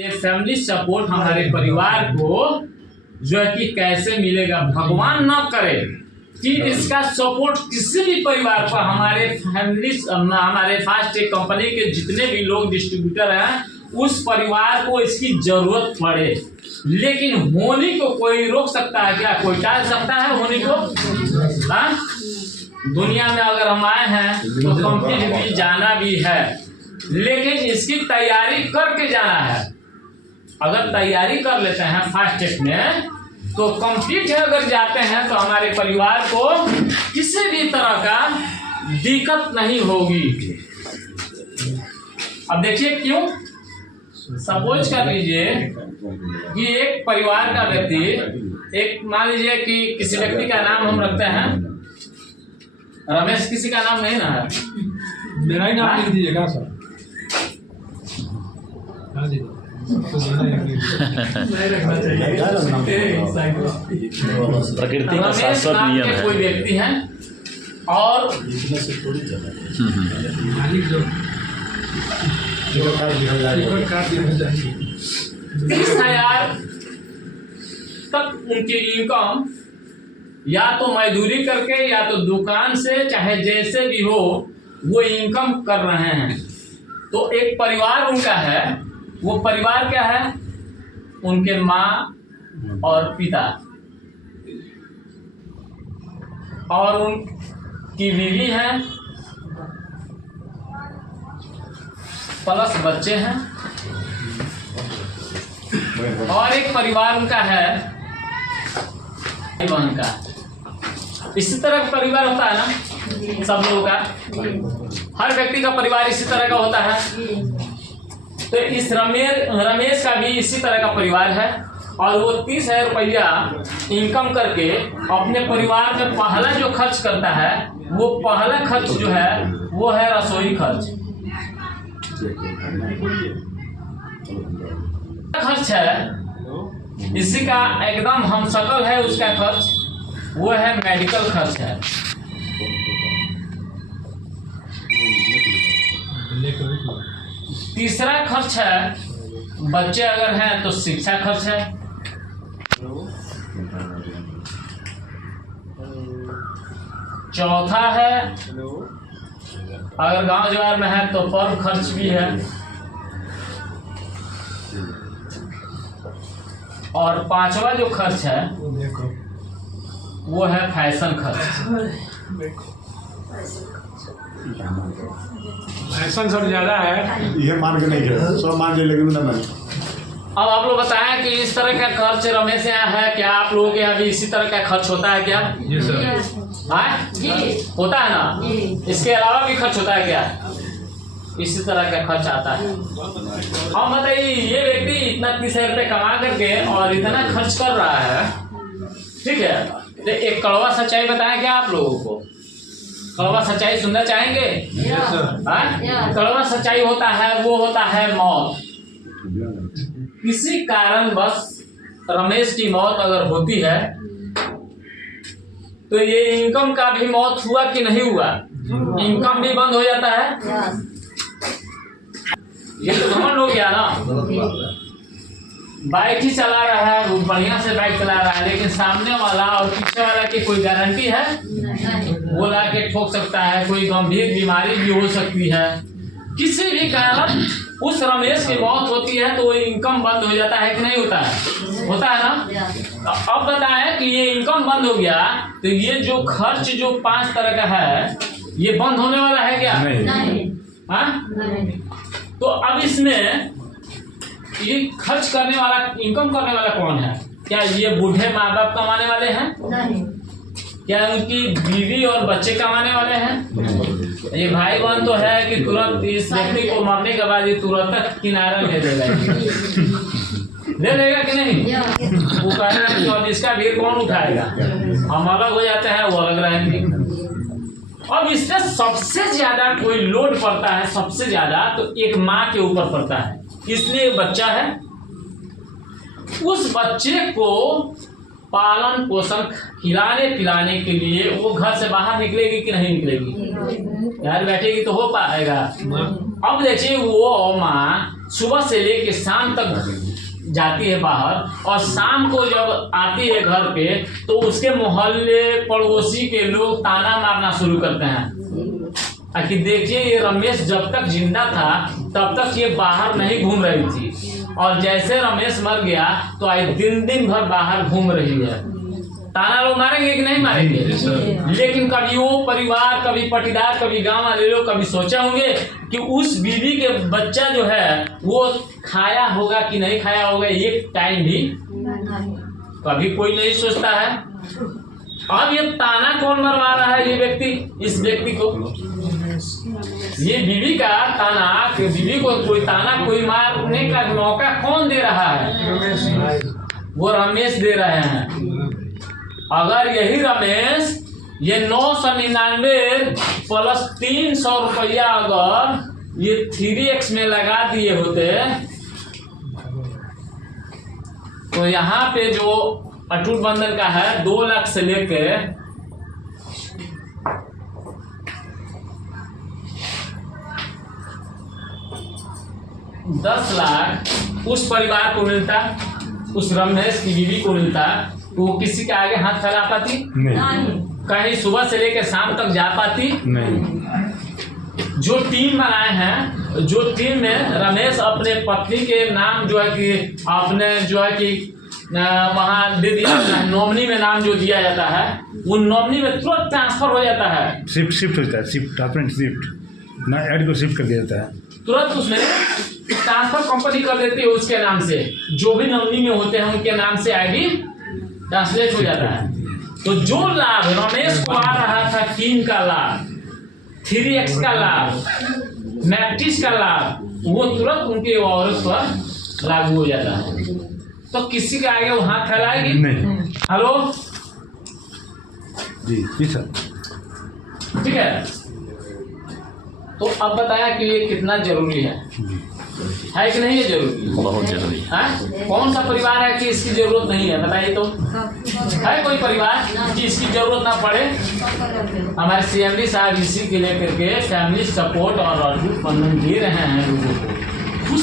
ये family support हमारे परिवार को जो है कि कैसे मिलेगा, भगवान न करे कि इसका सपोर्ट किसी भी परिवार को, हमारे फैमिली, हमारे फास्ट टेक कंपनी के जितने भी लोग डिस्ट्रीब्यूटर हैं उस परिवार को इसकी जरूरत पड़े, लेकिन होने को कोई रोक सकता है क्या? कोई टाल सकता है होने को? हाँ, दुनिया में अगर हम आए हैं तो कंप्लीट भी जाना भी है, लेकिन इसकी तैयारी करके जाना है। अगर तैयारी कर लेते हैं फास्ट टेक में तो कंप्लीट अगर जाते हैं तो हमारे परिवार को किसी भी तरह का दिक्कत नहीं होगी। अब देखिए क्यों, सपोज कर लीजिए कि एक परिवार का व्यक्ति, एक मान लीजिए कि किसी व्यक्ति का नाम हम रखते हैं रमेश, किसी का नाम नहीं ना है, मेरा ही नाम लिख दीजिएगा सर। प्रकृति का शाश्वत नियम है। कोई व्यक्ति है और तीस हजार तक उनकी इनकम या तो मजदूरी करके या तो दुकान से, चाहे जैसे भी हो वो इनकम कर रहे हैं। तो एक परिवार उनका है, वो परिवार क्या है? उनके माँ और पिता और उनकी बीवी है प्लस बच्चे हैं, और एक परिवार उनका है भाई बहन का। इसी तरह का परिवार होता है ना सब लोगों का, हर व्यक्ति का परिवार इसी तरह का होता है। तो इस रमेश का भी इसी तरह का परिवार है, और वो 30,000 रुपया इनकम करके अपने परिवार में पहला जो खर्च करता है, वो पहला खर्च जो है वो है रसोई खर्च है। इसी का एकदम हम शकल है उसका खर्च, वो है मेडिकल खर्च है। तीसरा खर्च है, बच्चे अगर हैं तो शिक्षा खर्च है। चौथा है, अगर गांव जवार में है तो पर्व खर्च भी है। और पांचवा जो खर्च है वो है फैशन खर्च। फैशन सब ज्यादा है, ये मान के नहीं है, सब मान के लेकिन ना मान। अब आप लोग बताएं कि इस तरह का खर्च रमेश यहाँ है क्या? आप लोगों के यहाँ भी इसी तरह का खर्च होता है क्या? जी सर। होता है ना? इसके अलावा भी खर्च होता है क्या? इसी तरह का खर्च आता है। हम बताइए, ये व्यक्ति इतना 30,000 रुपये कमा करके और इतना खर्च कर रहा है, ठीक है, तो एक कड़वा सच्चाई बताएं क्या आप लोगों को? कड़वा सच्चाई सुनना चाहेंगे? कड़वा सच्चाई होता है, वो होता है मौत। किसी कारण बस रमेश की मौत अगर होती है तो ये इनकम का भी मौत हुआ कि नहीं हुआ? इनकम भी बंद हो जाता है। ये तो घमंड हो गया ना। बाइक ही चला रहा है, वो बढ़िया से बाइक चला रहा है, लेकिन सामने वाला और पीछे वाला की कोई गारंटी है? वो ला के ठोक सकता है, कोई गंभीर बीमारी भी हो सकती है। किसी भी कारण उस रमेश की मौत होती है तो वो इनकम बंद हो जाता है कि नहीं होता है? होता है ना। तो अब बताएं कि ये इनकम बंद हो गया तो ये जो खर्च जो 5 तरह का है ये बंद होने वाला है क्या? नहीं। हाँ? तो अब इसमें ये खर्च करने वाला, इनकम करने वाला कौन है? क्या ये बूढ़े माँ बाप कमाने वाले हैं? नहीं। क्या उनकी बीवी और बच्चे कमाने वाले हैं? ये भाई बहन तो है कि तुरंत इस व्यक्ति को मरने के बाद ये तुरंत किनारा ले देगा, ले लेगा कि नहीं? वो कहेगा कि अब इसका भीड़ कौन उठाएगा? हम अलग हो जाते हैं, वो अलग रहेंगे। अब इससे सबसे ज्यादा कोई लोड पड़ता है, सबसे ज्यादा तो एक माँ के ऊपर पड़ता है। इसलिए एक बच्चा है, उस बच्चे को पालन पोषण खिलाने पिलाने के लिए वो घर से बाहर निकलेगी कि नहीं निकलेगी? यार बैठेगी तो हो पाएगा। अब देखिए वो माँ सुबह से लेके शाम तक जाती है बाहर, और शाम को जब आती है घर पे तो उसके मोहल्ले पड़ोसी के लोग ताना मारना शुरू करते हैं कि देखिए ये रमेश जब तक जिंदा था तब तक ये बाहर नहीं घूम रही थी, और जैसे रमेश मर गया तो आज दिन भर बाहर घूम रही है। ताना लोग मारेंगे कि नहीं मारेंगे? लेकिन कभी वो परिवार, कभी पटीदार, कभी गांव वाले लोग कभी सोचे होंगे कि उस बीवी के बच्चा जो है वो खाया होगा कि नहीं खाया होगा, एक टाइम भी कभी कोई नहीं सोचता है। अब ये ताना कौन मरवा रहा है? ये व्यक्ति, इस व्यक्ति को, ये बीवी का ताना, कि बीवी को कोई ताना, कोई मारने का मौका कौन दे रहा है? वो रमेश दे रहे हैं। अगर यही रमेश ये 999 प्लस 300 रुपया अगर ये 3x में लगा दिए होते तो यहाँ पे जो अटूट बंधन का है 2 लाख से लेके 10 लाख उस परिवार को मिलता, उस रमेश की बीवी को मिलता, तो वो किसी के आगे हाथ फैला पाती नहीं, कहीं सुबह से लेकर शाम तक जा पाती नहीं। जो टीम बनाए हैं, जो टीम में रमेश अपने पत्नी के नाम जो है कि आपने जो है कि वहाँ दे दिया, नॉमिनी में नाम जो दिया जाता है उन नॉमिनी में तुरंत ट्रांसफर हो जाता है, शिफ्ट होता है, शिफ्ट हस्बैंड शिफ्ट ना, ऐड को शिफ्ट कर दिया जाता है, तुरंत उसमें ट्रांसफर कंपनी कर देती है उसके नाम से, जो भी नॉमिनी में होते हैं उनके नाम से आईडी ट्रांसलेट हो जाता है। तो जो लाभ रमेश को आ रहा था, टीम का लाभ, 3x का लाभ, मैट्रिक्स का लाभ, वो तुरंत उनके औरत पर लागू हो जाता है। तो किसी के आगे वो हाथ फैलाएगी नहीं। हेलो जी सर, ठीक है। तो अब बताया कि ये कितना जरूरी है कि नहीं? ये जरूरी बहुत जरूरी है। कौन सा परिवार है कि इसकी जरूरत नहीं है? बताइए तो, है कोई परिवार कि इसकी जरूरत ना पड़े? हमारे CMD साहब इसी के लेकर के फैमिली सपोर्ट और अटूट बंधन दे रहे हैं लोगों को।